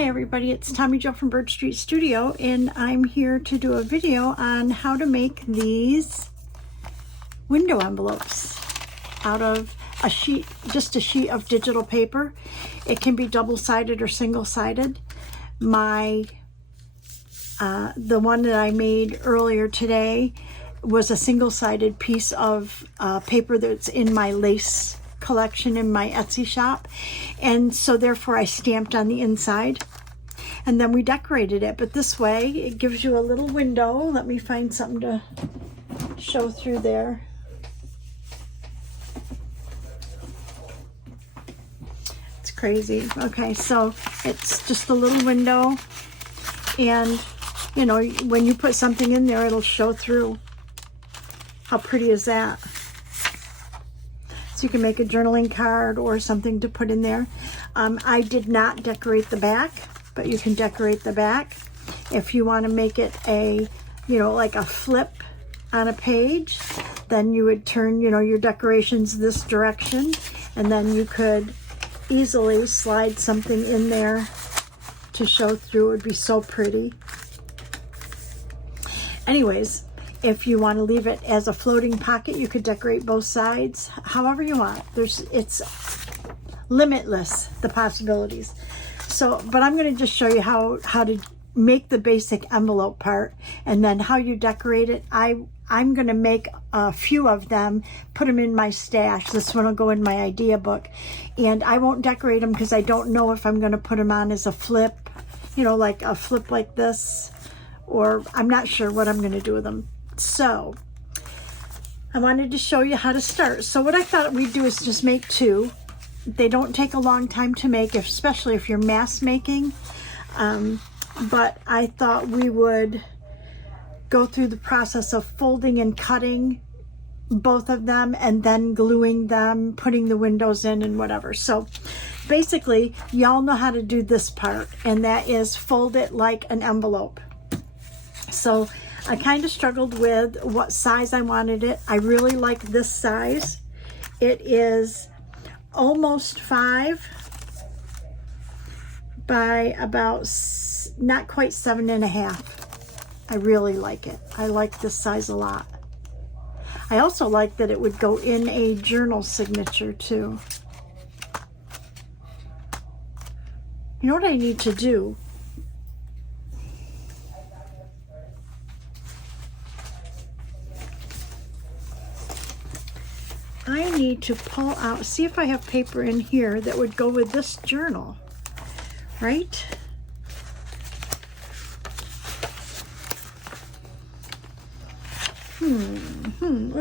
Hi everybody, it's Tommy Jo from Bird Street Studio, and I'm here to do a video on how to make these window envelopes out of a sheet, just a sheet of digital paper. It can be double-sided or single-sided. The one that I made earlier today was a single-sided piece of paper that's in my lace collection in my Etsy shop, and so therefore I stamped on the inside and then we decorated it. But this way it gives you a little window. Let me find something to show through there. It's crazy. Okay, so it's just a little window, and you know, when you put something in there, it'll show through. How pretty is that? So you can make a journaling card or something to put in there. I did not decorate the back, but you can decorate the back. If you want to make it a, you know, like a flip on a page, then you would turn, you know, your decorations this direction, and then you could easily slide something in there to show through. It would be so pretty. Anyways, if you want to leave it as a floating pocket, you could decorate both sides however you want. It's limitless, the possibilities. So, but I'm going to just show you how to make the basic envelope part, and then how you decorate it. I'm going to make a few of them, put them in my stash. This one will go in my idea book, and I won't decorate them because I don't know if I'm going to put them on as a flip, you know, like a flip like this, or I'm not sure what I'm going to do with them. So I wanted to show you how to start. So what I thought we'd do is just make two. They don't take a long time to make, especially if you're mass making. But I thought we would go through the process of folding and cutting both of them, and then gluing them, putting the windows in and whatever. So basically, y'all know how to do this part, and that is fold it like an envelope. So I kind of struggled with what size I wanted it. I really like this size. It is almost 5 by about not quite 7.5. I really like it. I like this size a lot. I also like that it would go in a journal signature too. You know what I need to do? I need to pull out, see if I have paper in here that would go with this journal, right?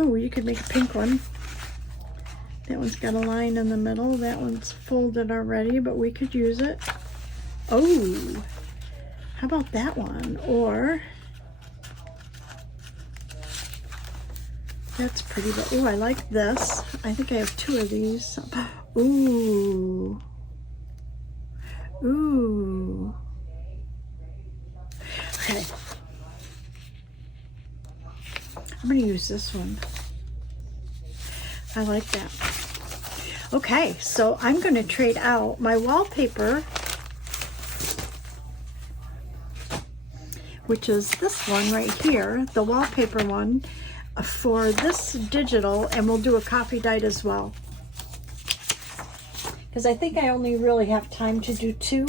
Oh, you could make a pink one. That one's got a line in the middle. That one's folded already, but we could use it. Oh, how about that one? Or that's pretty, but oh, I like this. I think I have 2 of these. Ooh. Ooh. Okay. I'm going to use this one. I like that. Okay, so I'm going to trade out my wallpaper, which is this one right here, the wallpaper one, for this digital, and we'll do a coffee dyed as well, because I think I only really have time to do 2.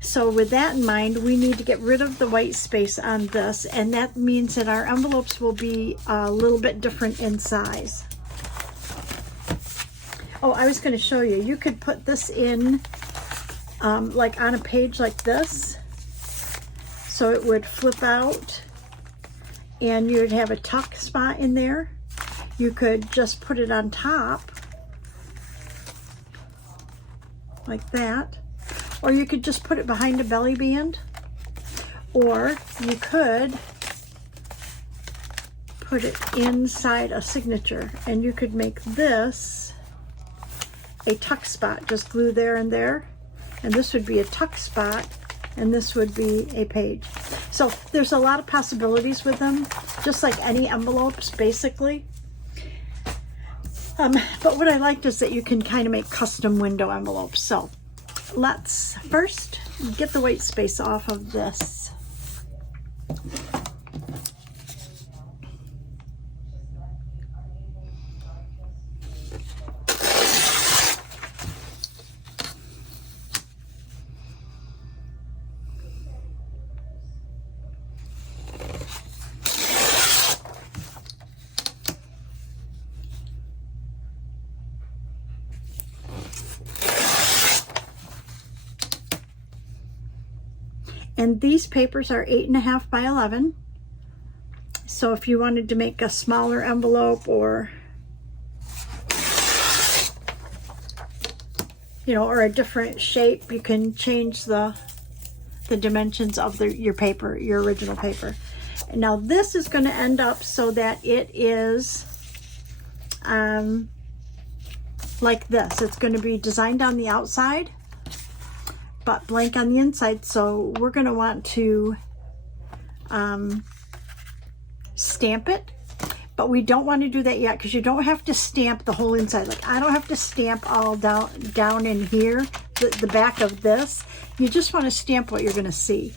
So with that in mind, we need to get rid of the white space on this, and that means that our envelopes will be a little bit different in size. Oh, I was going to show you. You could put this in like on a page like this, so it would flip out, and you'd have a tuck spot in there. You could just put it on top like that, or you could just put it behind a belly band, or you could put it inside a signature, and you could make this a tuck spot. Just glue there and there, and this would be a tuck spot, and this would be a page. So there's a lot of possibilities with them, just like any envelopes basically. But what I liked is that you can kind of make custom window envelopes. So let's first get the white space off of this. And these papers are 8.5 by 11. So if you wanted to make a smaller envelope, or or a different shape, you can change the dimensions of your paper, your original paper. And now this is going to end up so that it is like this. It's going to be designed on the outside, but blank on the inside. So we're going to want to stamp it, but we don't want to do that yet, because you don't have to stamp the whole inside. Like, I don't have to stamp all down in here, the back of this. You just want to stamp what you're going to see.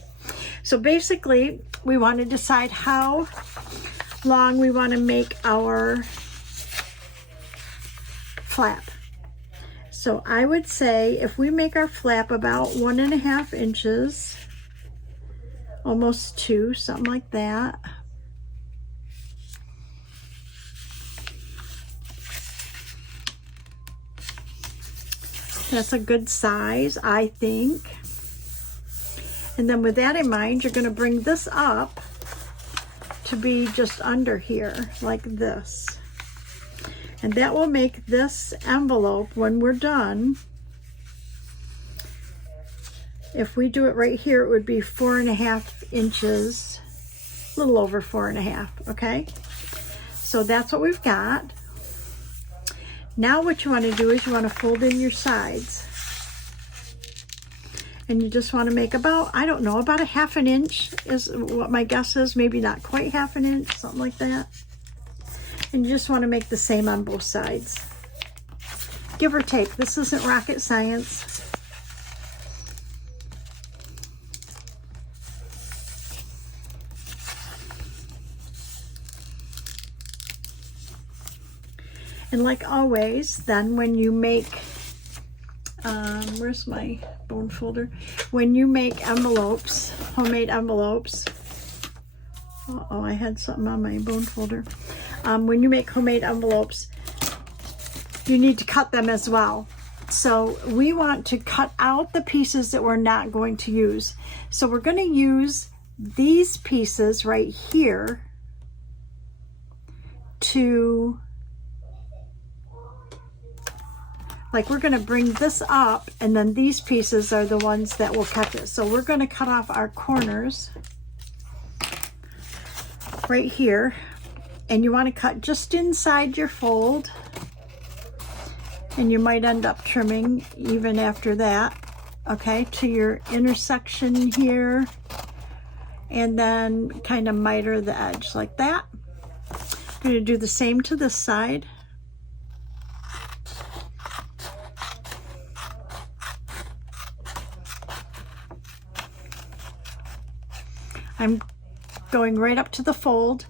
So basically, we want to decide how long we want to make our flap. So I would say if we make our flap about 1.5 inches, almost 2, something like that. That's a good size, I think. And then with that in mind, you're going to bring this up to be just under here, like this. And that will make this envelope, when we're done, if we do it right here, it would be 4.5 inches, a little over 4.5, okay? So that's what we've got. Now what you want to do is you want to fold in your sides. And you just want to make about, I don't know, about 1/2 inch is what my guess is. Maybe not quite 1/2 inch, something like that. And you just want to make the same on both sides. Give or take. This isn't rocket science. And like always, then when you make, where's my bone folder? When you make envelopes, homemade envelopes, uh-oh, I had something on my bone folder. When you make homemade envelopes, you need to cut them as well. So we want to cut out the pieces that we're not going to use. So we're going to use these pieces right here to, like, we're going to bring this up, and then these pieces are the ones that will catch it. So we're going to cut off our corners right here, and you want to cut just inside your fold, and you might end up trimming even after that, okay, to your intersection here, and then kind of miter the edge like that. I'm going to do the same to this side. I'm going right up to the fold,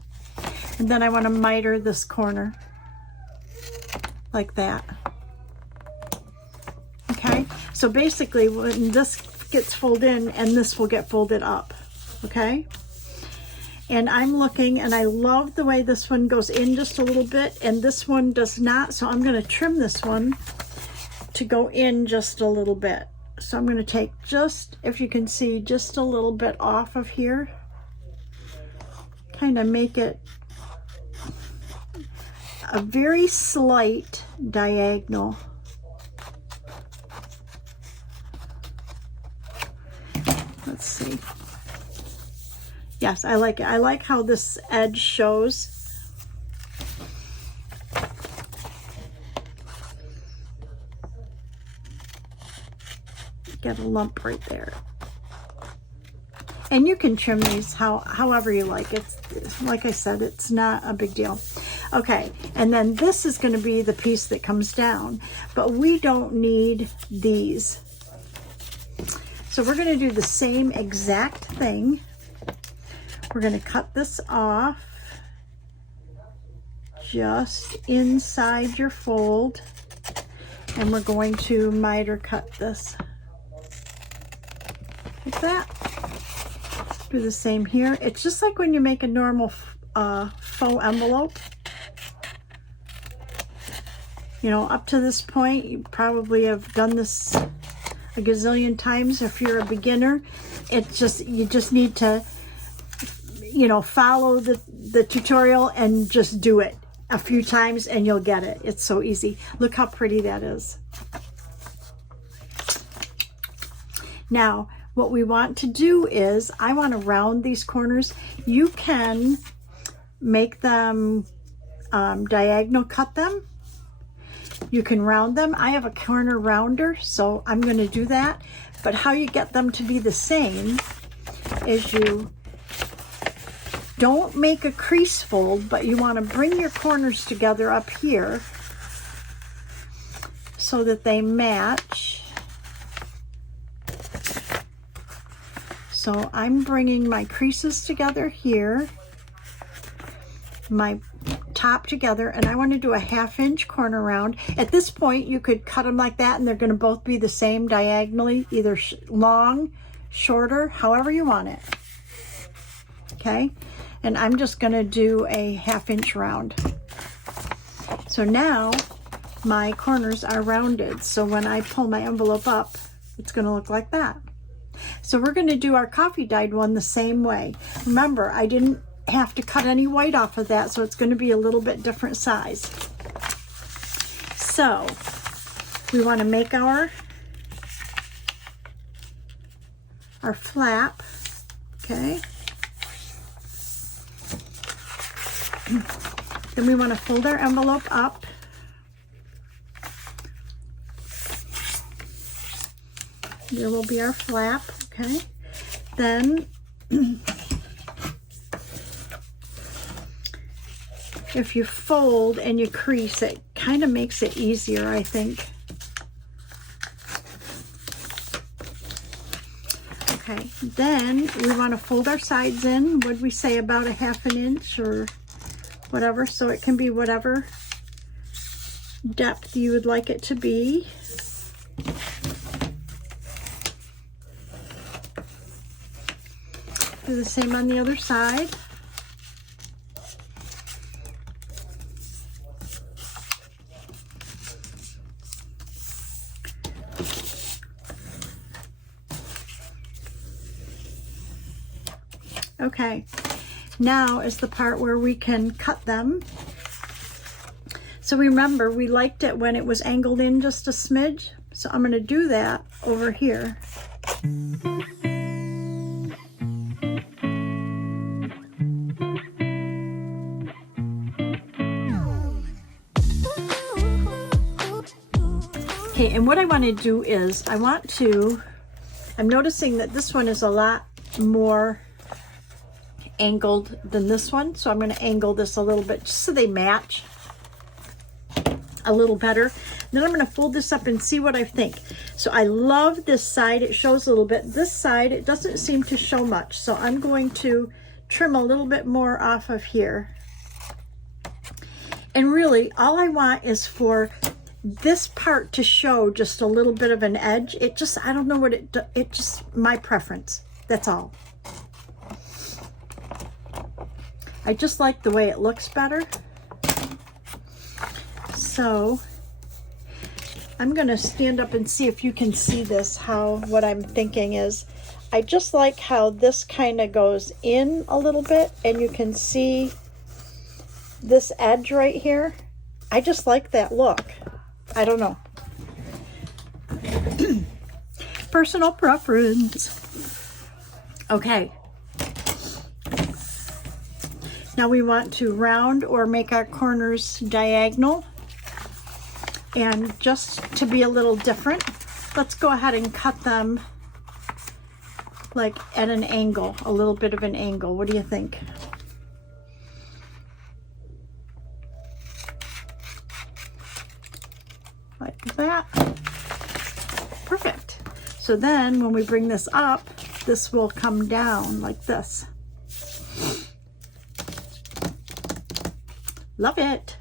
and then I want to miter this corner like that. Okay, so basically when this gets folded in, and this will get folded up, okay? And I'm looking, and I love the way this one goes in just a little bit, and this one does not, so I'm going to trim this one to go in just a little bit. So I'm going to take just, if you can see, just a little bit off of here. Kind of make it a very slight diagonal. Let's see. Yes, I like it. I like how this edge shows. Get a lump right there. And you can trim these however you like. It's, like I said, it's not a big deal. Okay, and then this is going to be the piece that comes down, but we don't need these. So we're going to do the same exact thing. We're going to cut this off just inside your fold, and we're going to miter cut this like that. Do the same here. It's just like when you make a normal faux envelope. You know, up to this point, you probably have done this a gazillion times. If you're a beginner, you just need to, you know, follow the tutorial and just do it a few times and you'll get it. It's so easy. Look how pretty that is. Now, what we want to do is, I want to round these corners. You can make them diagonal cut them. You can round them. I have a corner rounder, so I'm going to do that. But how you get them to be the same is you don't make a crease fold, but you want to bring your corners together up here so that they match. So I'm bringing my creases together here, my top together, and I want to do a 1/2 inch corner round. At this point, you could cut them like that and they're going to both be the same diagonally, either long, shorter, however you want it. Okay, and I'm just going to do a 1/2 inch round. So now my corners are rounded, so when I pull my envelope up, it's going to look like that. So we're going to do our coffee dyed one the same way. Remember, I didn't have to cut any white off of that, so it's going to be a little bit different size. So we want to make our flap. Okay, then we want to fold our envelope up. There will be our flap. Okay, then if you fold and you crease, it kind of makes it easier, I think. Okay, then we want to fold our sides in. Would we say about a 1/2 inch or whatever, so it can be whatever depth you would like it to be. Do the same on the other side. Okay, now is the part where we can cut them. So remember, we liked it when it was angled in just a smidge, so I'm going to do that over here. Okay, and what I want to do is, I'm noticing that this one is a lot more angled than this one, so I'm going to angle this a little bit just so they match a little better. Then I'm going to fold this up and see what I think. So I love this side, it shows a little bit. This side, it doesn't seem to show much, so I'm going to trim a little bit more off of here. And really, all I want is for this part to show just a little bit of an edge. I don't know what it just, my preference, that's all. I just like the way it looks better. So I'm going to stand up and see if you can see this, what I'm thinking is, I just like how this kind of goes in a little bit and you can see this edge right here. I just like that look. I don't know. Personal preference. Okay. Now we want to round or make our corners diagonal. And just to be a little different, let's go ahead and cut them like at an angle, a little bit of an angle. What do you think? Like that. Perfect. So then when we bring this up, this will come down like this. Love it.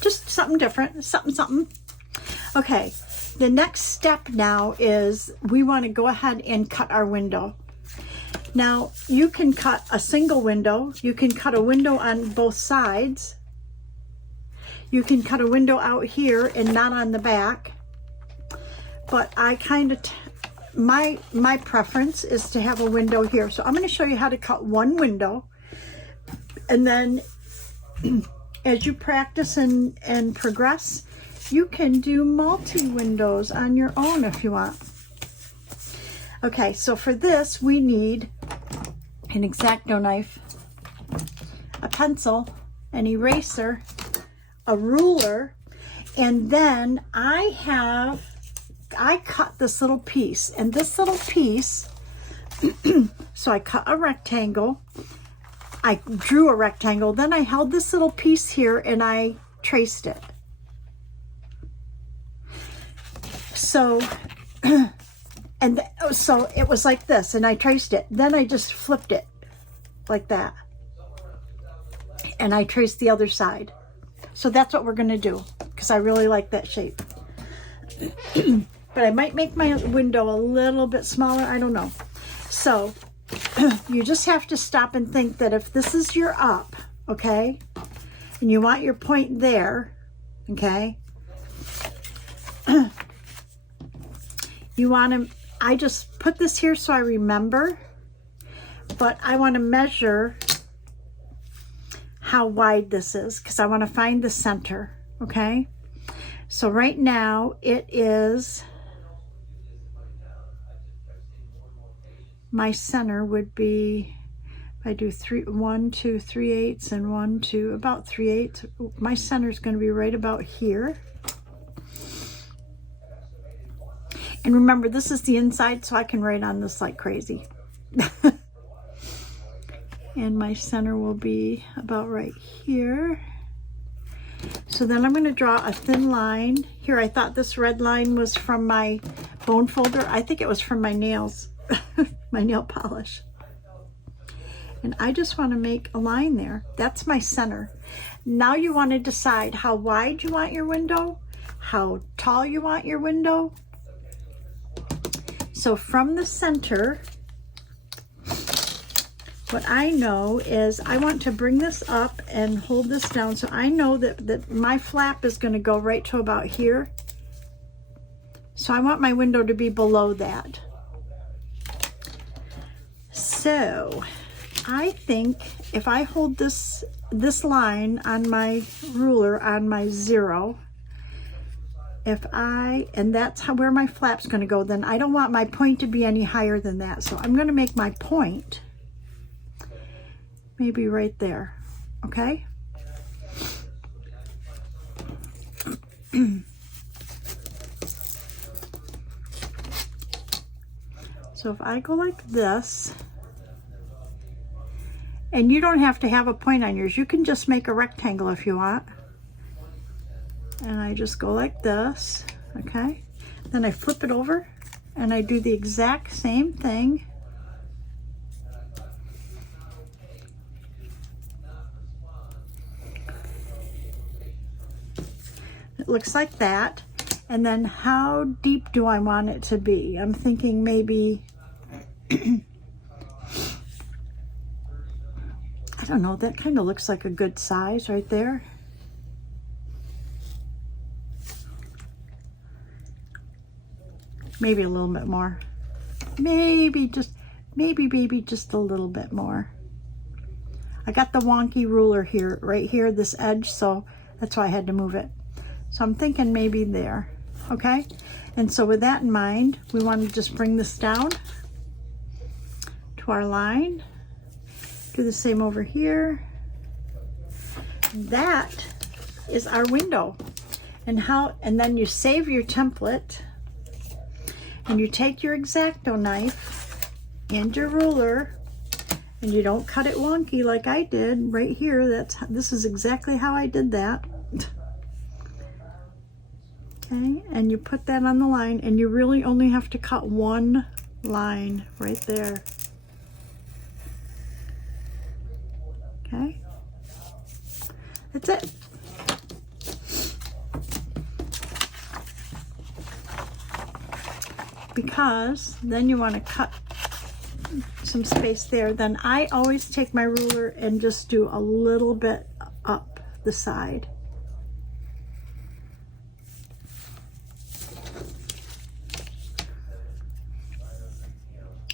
Just something different, something. Okay, the next step now is we want to go ahead and cut our window. Now, you can cut a single window. You can cut a window on both sides. You can cut a window out here and not on the back. But I kind of, my preference is to have a window here. So I'm going to show you how to cut one window. And then as you practice and progress, you can do multi-windows on your own if you want. Okay, so for this, we need an X-Acto knife, a pencil, an eraser, a ruler, and then I cut this little piece, and this little piece, so I cut a rectangle, I drew a rectangle, then I held this little piece here and I traced it. So, so it was like this, and I traced it. Then I just flipped it like that. And I traced the other side. So that's what we're going to do, because I really like that shape. But I might make my window a little bit smaller. I don't know. So you just have to stop and think that if this is your up, okay, and you want your point there, okay, you want to, I just put this here so I remember, but I want to measure how wide this is because I want to find the center, okay? So right now it is, my center would be, if I do 1, 2, 3/8 and 1, 2, about 3/8, my center is going to be right about here. And remember, this is the inside, so I can write on this like crazy. And my center will be about right here. So then I'm going to draw a thin line. Here, I thought this red line was from my bone folder. I think it was from my nails, my nail polish. And I just want to make a line there. That's my center. Now you want to decide how wide you want your window, how tall you want your window. So from the center, what I know is I want to bring this up and hold this down. So I know that my flap is going to go right to about here. So I want my window to be below that. So I think if I hold this line on my ruler on my 0, and that's where my flap's going to go, then I don't want my point to be any higher than that. So I'm going to make my point maybe right there, okay? So if I go like this, and you don't have to have a point on yours, you can just make a rectangle if you want. And I just go like this, okay? Then I flip it over and I do the exact same thing. It looks like that. And then how deep do I want it to be? I'm thinking maybe, I don't know, that kind of looks like a good size right there. Maybe a little bit more. Maybe just a little bit more. I got the wonky ruler here, right here, this edge, so that's why I had to move it. So I'm thinking maybe there, okay? And so with that in mind, we want to just bring this down to our line. Do the same over here. That is our window. And then you save your template. And you take your X-Acto knife and your ruler, and you don't cut it wonky like I did right here. This is exactly how I did that. Okay, and you put that on the line, and you really only have to cut one line right there. Okay, that's it. Because then you want to cut some space there. Then I always take my ruler and just do a little bit up the side.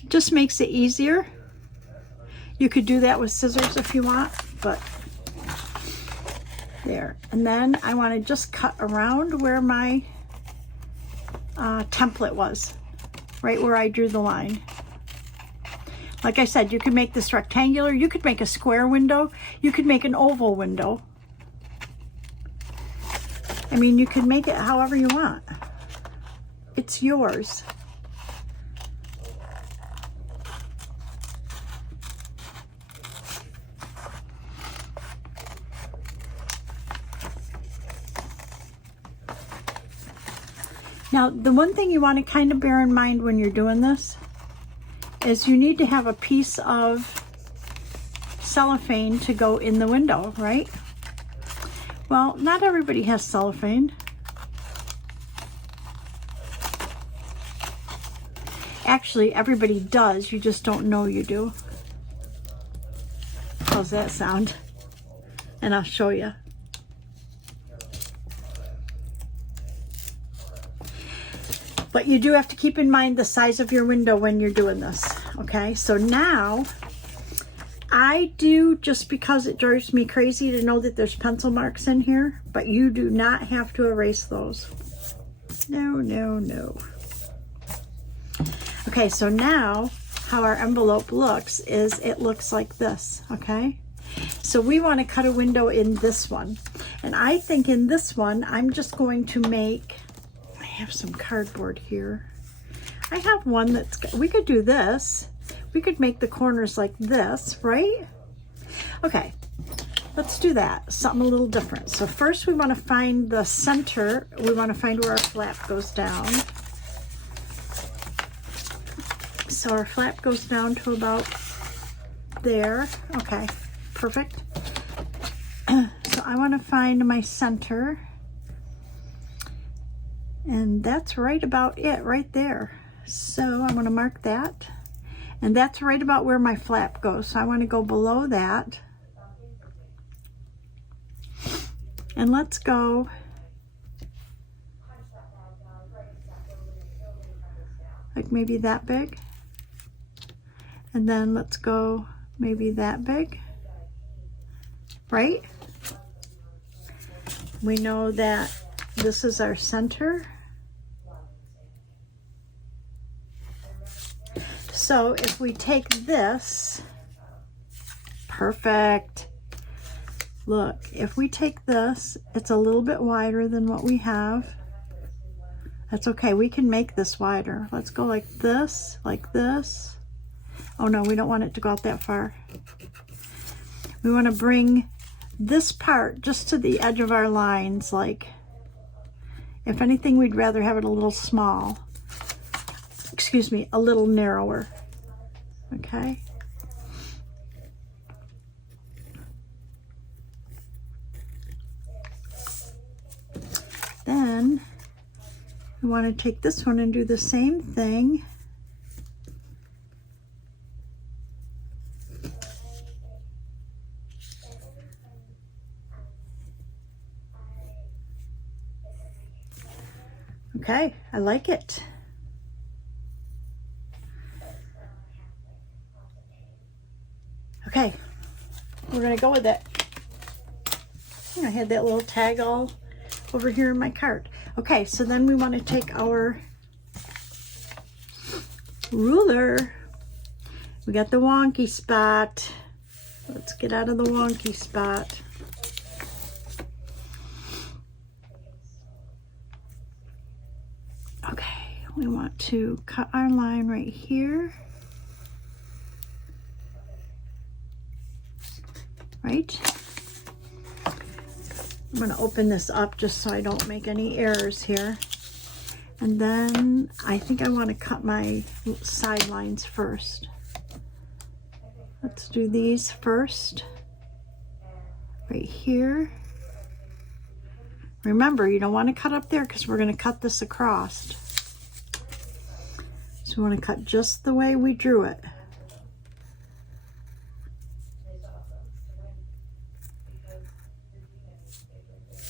Just makes it easier. You could do that with scissors if you want, but there. And then I want to just cut around where my template was, right where I drew the line. Like I said, you could make this rectangular, you could make a square window, you could make an oval window. I mean, you could make it however you want. It's yours. Now, the one thing you want to kind of bear in mind when you're doing this is you need to have a piece of cellophane to go in the window, right? Well, not everybody has cellophane. Actually, everybody does. You just don't know you do. How's that sound? And I'll show you. But you do have to keep in mind the size of your window when you're doing this, okay? So now, I do just because it drives me crazy to know that there's pencil marks in here, but you do not have to erase those. No, no, no. Okay, so now how our envelope looks is it looks like this, okay? So we want to cut a window in this one. And I think in this one, I'm just going to make... I have some cardboard here. I have one that's, we could do this. We could make the corners like this, right? Okay, let's do that. Something a little different. So first we want to find the center. We want to find where our flap goes down. So our flap goes down to about there. Okay, perfect. So I want to find my center. And that's right about it right there. So I'm going to mark that. And that's right about where my flap goes. So I want to go below that. And let's go like maybe that big. And then let's go maybe that big. Right? We know that this is our center. So if we take this, perfect. Look, if we take this, it's a little bit wider than what we have. That's okay, we can make this wider. Let's go like this, like this. Oh no, we don't want it to go out that far. We want to bring this part just to the edge of our lines, like, if anything, we'd rather have it a little small. Excuse me, a little narrower. Okay. Then we want to take this one and do the same thing. Okay, I like it. Okay, we're gonna go with it. I had that little tag all over here in my cart. Okay, so then we want to take our ruler. We got the wonky spot. Let's get out of the wonky spot. Okay, we want to cut our line right here. Right? I'm going to open this up just so I don't make any errors here. And then I think I want to cut my sidelines first. Let's do these first. Right here. Remember, you don't want to cut up there because we're going to cut this across. So we want to cut just the way we drew it.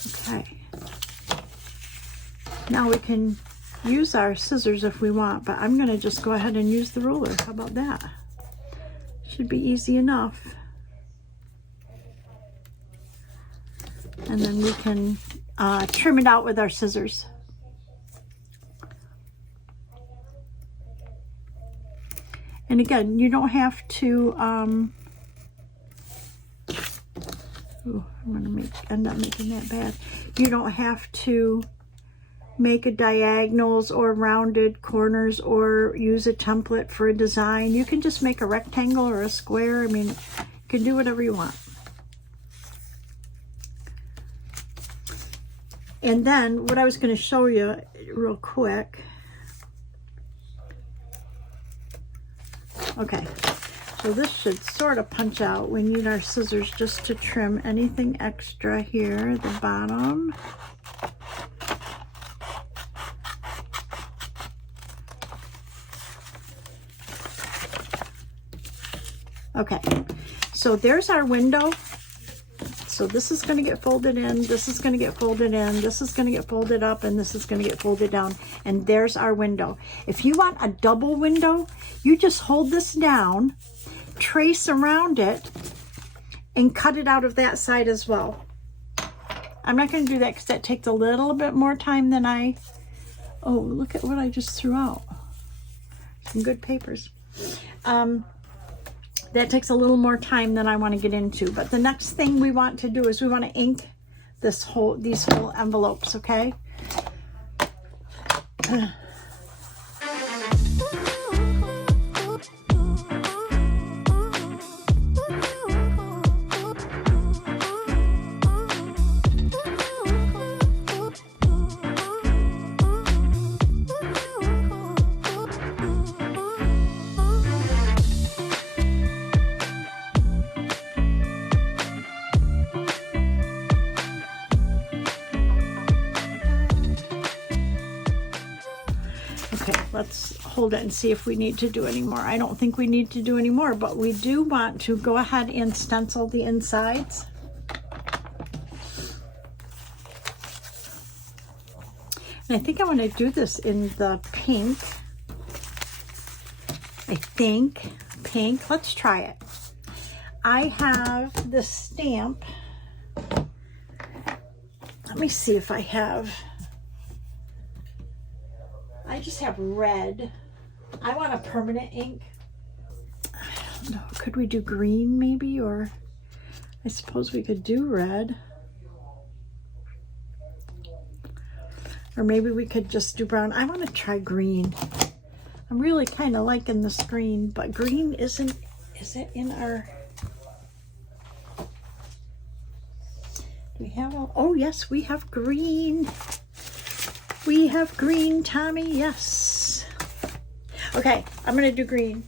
Okay. Now we can use our scissors if we want, but I'm going to just go ahead and use the ruler. How about that? Should be easy enough. And then we can trim it out with our scissors. And again, you don't have to, ooh, I'm going to end up making that bad. You don't have to make a diagonals or rounded corners or use a template for a design. You can just make a rectangle or a square. I mean, you can do whatever you want. And then what I was going to show you real quick. Okay, so this should sort of punch out. We need our scissors just to trim anything extra here at the bottom. Okay, so there's our window. So this is going to get folded in, this is going to get folded in, this is going to get folded up, and this is going to get folded down. And there's our window. If you want a double window, you just hold this down, trace around it, and cut it out of that side as well. I'm not going to do that because that takes a little bit more time than oh, look at what I just threw out. Some good papers. That takes a little more time than I want to get into. But the next thing we want to do is we want to ink these whole envelopes, okay? Let's hold it and see if we need to do any more. I don't think we need to do any more, but we do want to go ahead and stencil the insides. And I think I want to do this in the pink. I think pink. Let's try it. I have the stamp. Let me see if I have. I just have red. I want a permanent ink. I don't know. Could we do green maybe? Or I suppose we could do red. Or maybe we could just do brown. I want to try green. I'm really kind of liking this green, but green is it in our... Do we have a... Oh yes, we have green. We have green, Tommy, yes. Okay, I'm gonna do green.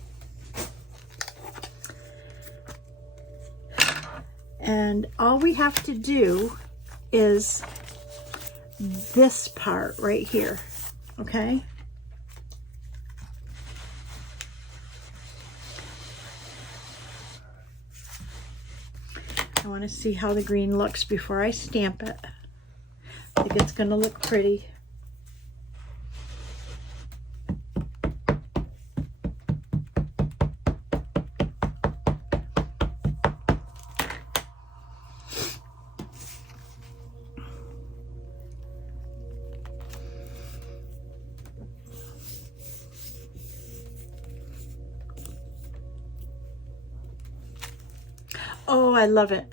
And all we have to do is this part right here, okay? I wanna see how the green looks before I stamp it. I think it's gonna look pretty. Oh, I love it.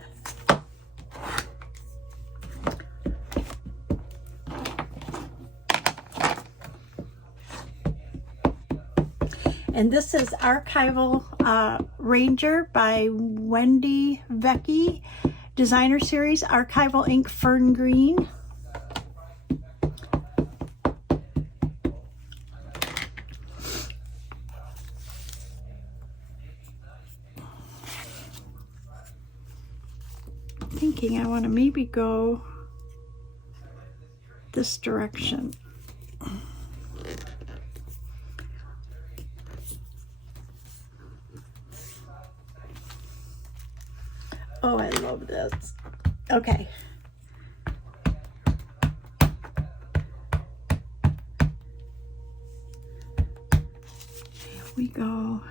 And this is Archival Ranger by Wendy Vecchi, Designer Series, Archival Ink Fern Green. thinking I want to maybe go this direction. Oh, I love this. Okay. Here we go.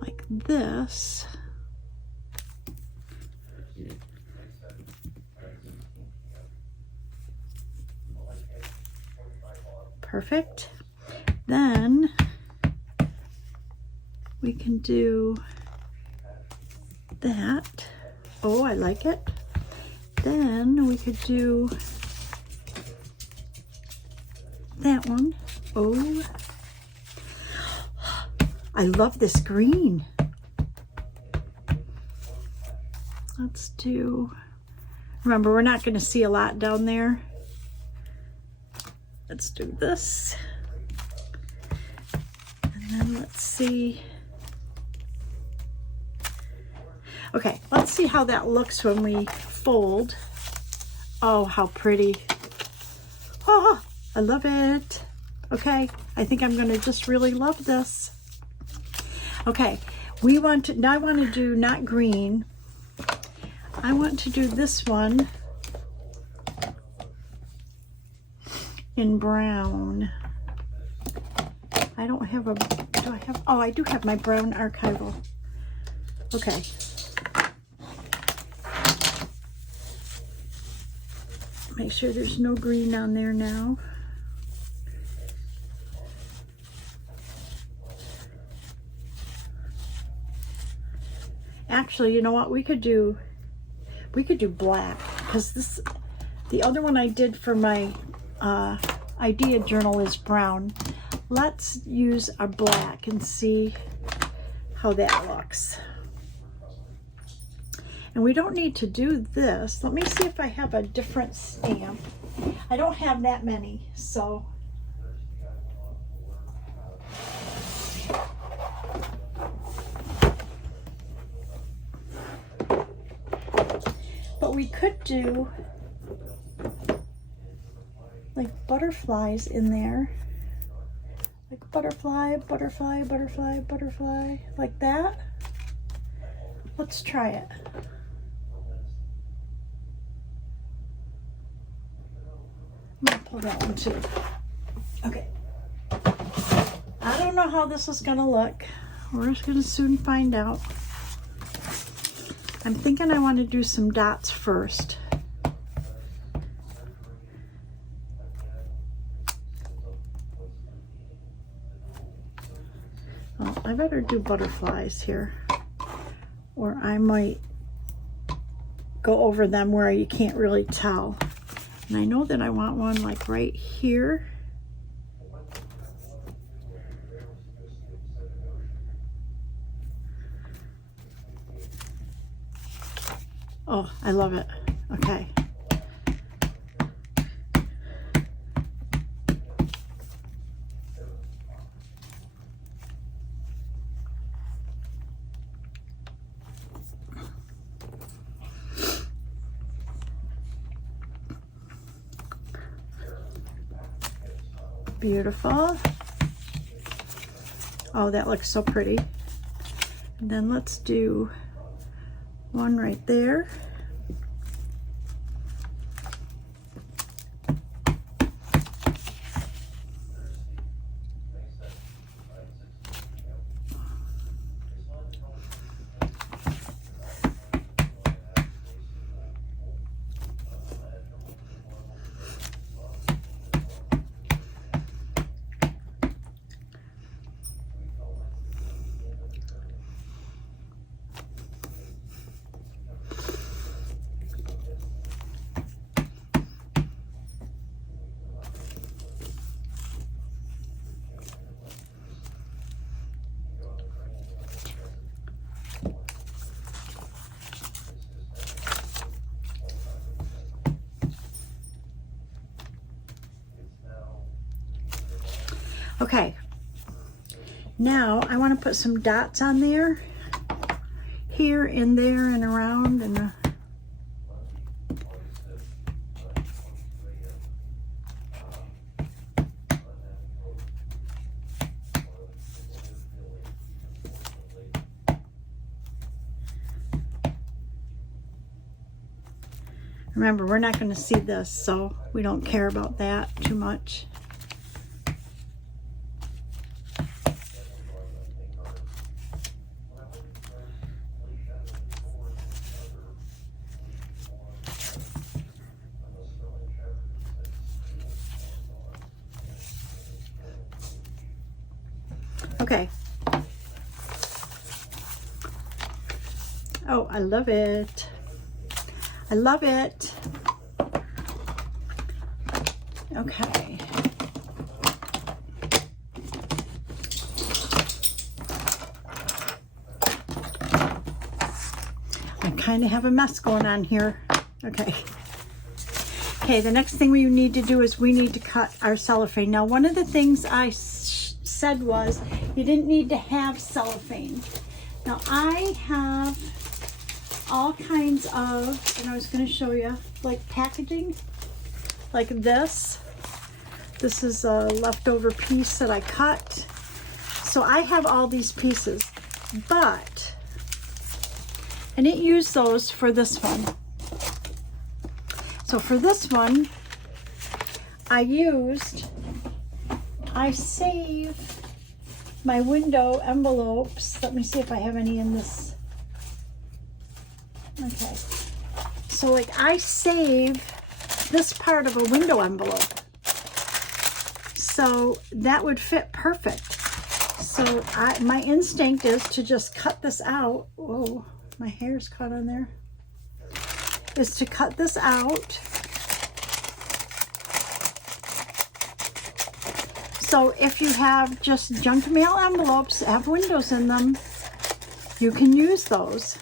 Like this. Perfect. Then we can do that. Oh, I like it. Then we could do that one. Oh, I love this green. Let's do, remember, we're not going to see a lot down there. Let's do this. And then let's see. Okay, let's see how that looks when we fold. Oh, how pretty. Oh, I love it. Okay, I think I'm gonna just really love this. Okay, now I want to do not green. I want to do this one in brown. I don't have a, do I have, oh, I do have my brown archival. Okay. Make sure there's no green on there now. Actually, you know what we could do? We could do black, because the other one I did for my idea journal is brown. Let's use our black and see how that looks. And we don't need to do this. Let me see if I have a different stamp. I don't have that many, so. But we could do like butterflies in there. Like butterfly, butterfly, butterfly, butterfly, like that. Let's try it. I'm gonna pull that one too. Okay. I don't know how this is gonna look. We're just gonna soon find out. I'm thinking I want to do some dots first. Well, I better do butterflies here, or I might go over them where you can't really tell. And I know that I want one like right here. Oh, I love it. Okay. Beautiful. Oh, that looks so pretty. And then let's do one right there. Okay, now I want to put some dots on there, here and there and around, and Remember, we're not going to see this, so we don't care about that too much. Okay. Oh, I love it. I love it. Okay. I kind of have a mess going on here. Okay. Okay, the next thing we need to do is we need to cut our cellophane. Now, one of the things I said was you didn't need to have cellophane. Now, I have all kinds of, and I was going to show you, like packaging, like this. This is a leftover piece that I cut. So I have all these pieces, but I didn't use those for this one. So for this one, I save my window envelopes. Let me see if I have any in this. Okay. So like I save this part of a window envelope. So that would fit perfect. So my instinct is to just cut this out. Whoa, my hair's caught on there. Is to cut this out. So if you have just junk mail envelopes that have windows in them, you can use those.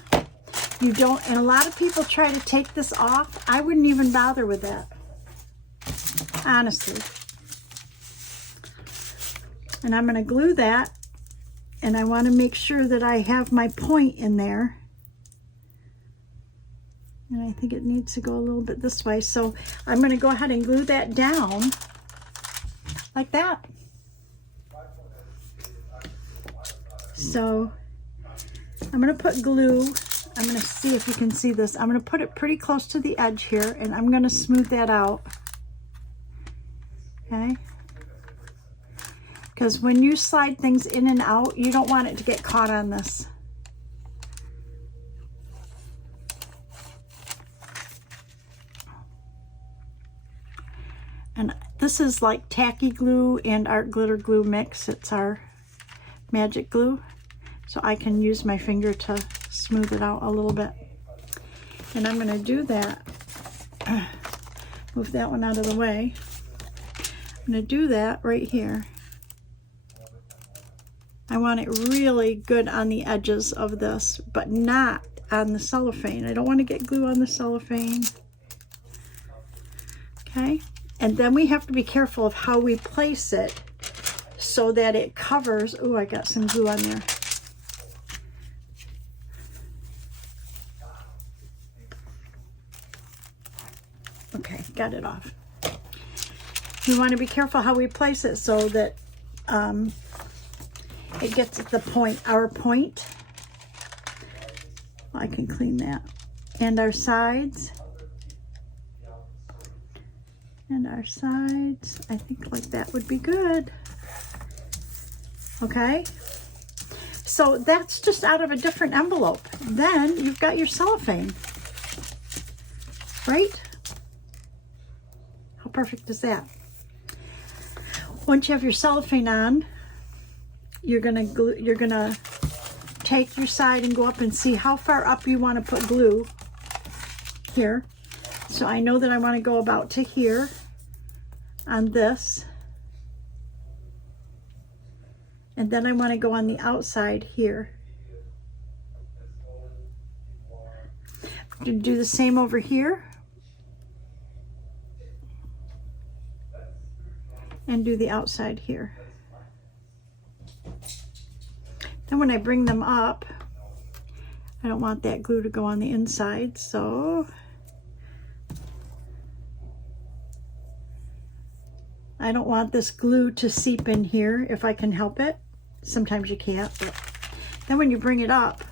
You don't, and a lot of people try to take this off. I wouldn't even bother with that, honestly. And I'm going to glue that, and I want to make sure that I have my point in there. And I think it needs to go a little bit this way. So I'm going to go ahead and glue that down like that. So I'm going to put glue. I'm going to see if you can see this. I'm going to put it pretty close to the edge here, and I'm going to smooth that out. Okay? Because when you slide things in and out, you don't want it to get caught on this. And this is like tacky glue and art glitter glue mix. It's our magic glue. So I can use my finger to smooth it out a little bit. And I'm going to do that. Move that one out of the way. I'm going to do that right here. I want it really good on the edges of this, but not on the cellophane. I don't want to get glue on the cellophane. Okay? And then we have to be careful of how we place it so that it covers. Oh, I got some glue on there. Okay, got it off. You want to be careful how we place it so that it gets the point, our point. I can clean that. And our sides. And our sides. I think like that would be good. Okay. So that's just out of a different envelope. Then you've got your cellophane. Right? How perfect is that? Once you have your cellophane on, you're gonna take your side and go up and see how far up you want to put glue here. So I know that I want to go about to here on this. And then I want to go on the outside here. Do the same over here. And do the outside here. Then when I bring them up, I don't want that glue to go on the inside, so I don't want this glue to seep in here if I can help it. Sometimes you can't, but then when you bring it up,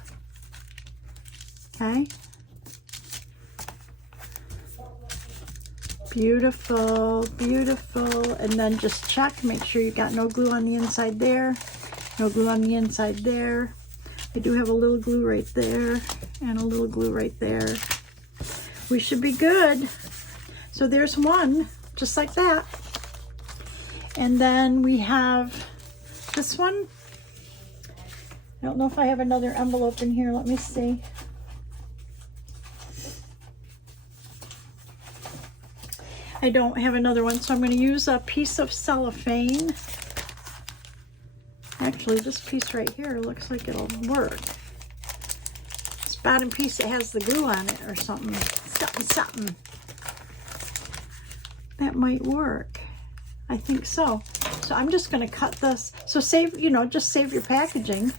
okay, Beautiful, beautiful. And then just check, make sure you got no glue on the inside there, no glue on the inside there. I do have a little glue right there and a little glue right there. We should be good. So there's one, just like that. And then we have this one. I don't know if I have another envelope in here. Let me see. I don't have another one, so I'm going to use a piece of cellophane. Actually, this piece right here looks like it'll work. This bottom piece that has the glue on it or something. Something. That might work. I think so. So I'm just going to cut this. So save, you know, just save your packaging.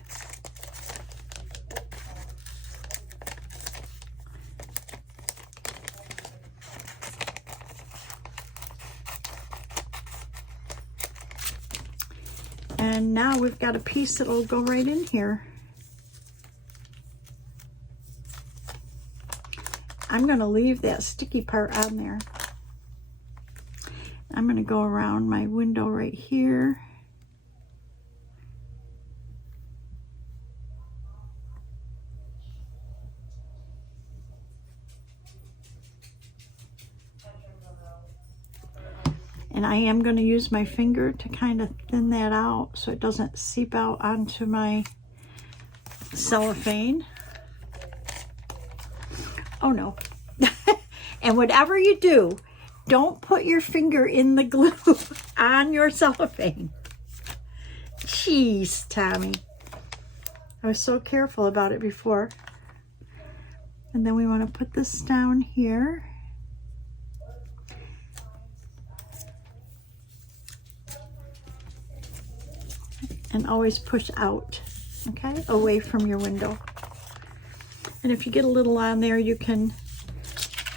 And now we've got a piece that'll go right in here. I'm going to leave that sticky part on there. I'm going to go around my window right here. And I am going to use my finger to kind of thin that out so it doesn't seep out onto my cellophane. Oh no. And whatever you do, don't put your finger in the glue on your cellophane. Jeez, Tommy. I was so careful about it before. And then we want to put this down here. And always push out, okay, away from your window. And if you get a little on there, you can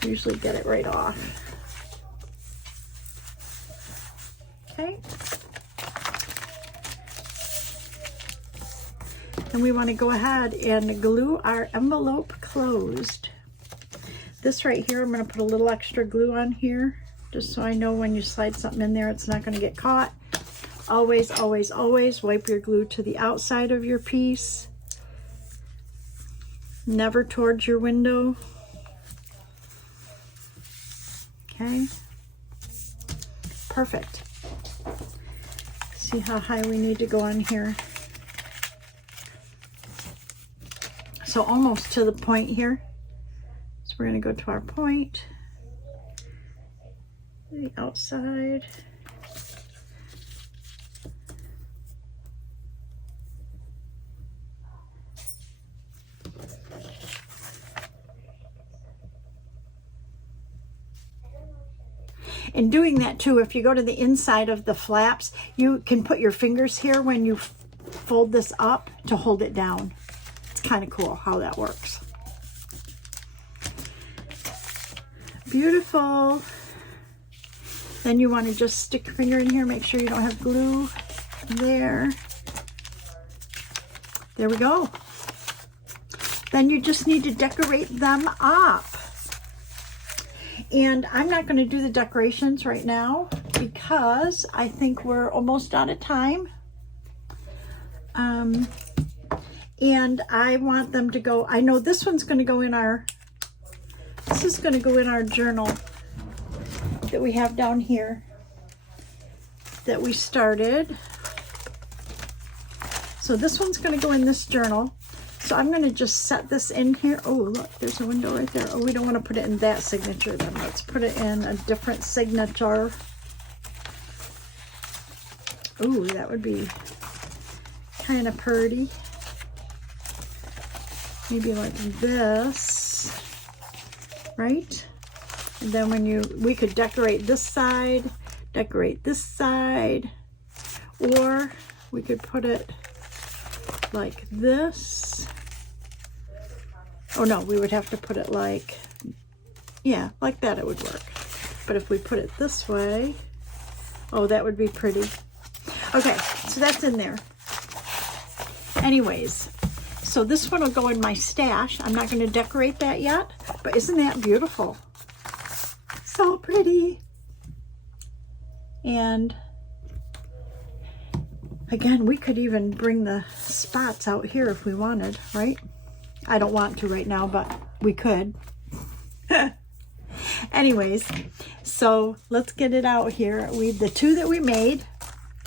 usually get it right off. Okay. And we want to go ahead and glue our envelope closed. This right here, I'm going to put a little extra glue on here, just so I know when you slide something in there, it's not going to get caught. Always, always, always wipe your glue to the outside of your piece. Never towards your window. Okay. Perfect. See how high we need to go on here. So almost to the point here. So we're going to go to our point. The outside. And doing that too, if you go to the inside of the flaps, you can put your fingers here when you fold this up to hold it down. It's kind of cool how that works. Beautiful. Then you want to just stick your finger in here, make sure you don't have glue there. There we go. Then you just need to decorate them up. And I'm not going to do the decorations right now because I think we're almost out of time. And I want them to go, I know this one's going to go in our, this is going to go in our journal that we have down here that we started. So this one's going to go in this journal. So I'm going to just set this in here. Oh, look, there's a window right there. Oh, we don't want to put it in that signature then. Let's put it in a different signature. Oh, that would be kind of pretty. Maybe like this, right? And then when we could decorate this side, or we could put it like this. Oh no, we would have to put it like, yeah, like that it would work. But if we put it this way, oh, that would be pretty. Okay, so that's in there. Anyways, so this one will go in my stash. I'm not going to decorate that yet, but isn't that beautiful? So pretty. And again, we could even bring the spots out here if we wanted, right? I don't want to right now, but we could. Anyways, so let's get it out here. The two that we made,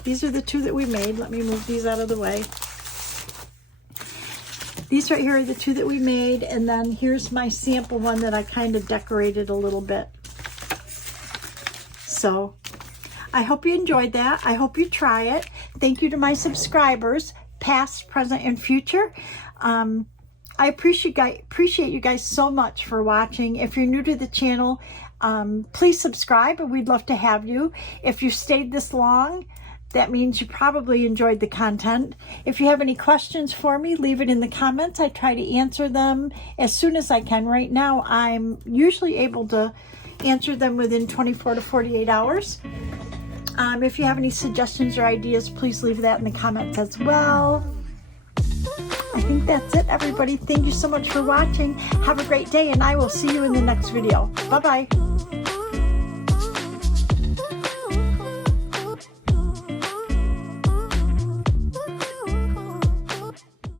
these are the two that we made. Let me move these out of the way. These right here are the two that we made, and then here's my sample one that I kind of decorated a little bit. So I hope you enjoyed that. I hope you try it. Thank you to my subscribers, past, present, and future. I appreciate you guys so much for watching. If you're new to the channel, please subscribe, and we'd love to have you. If you stayed this long, that means you probably enjoyed the content. If you have any questions for me, leave it in the comments. I try to answer them as soon as I can. Right now, I'm usually able to answer them within 24 to 48 hours. If you have any suggestions or ideas, please leave that in the comments as well. I think that's it, everybody. Thank you so much for watching. Have a great day, and I will see you in the next video. Bye-bye.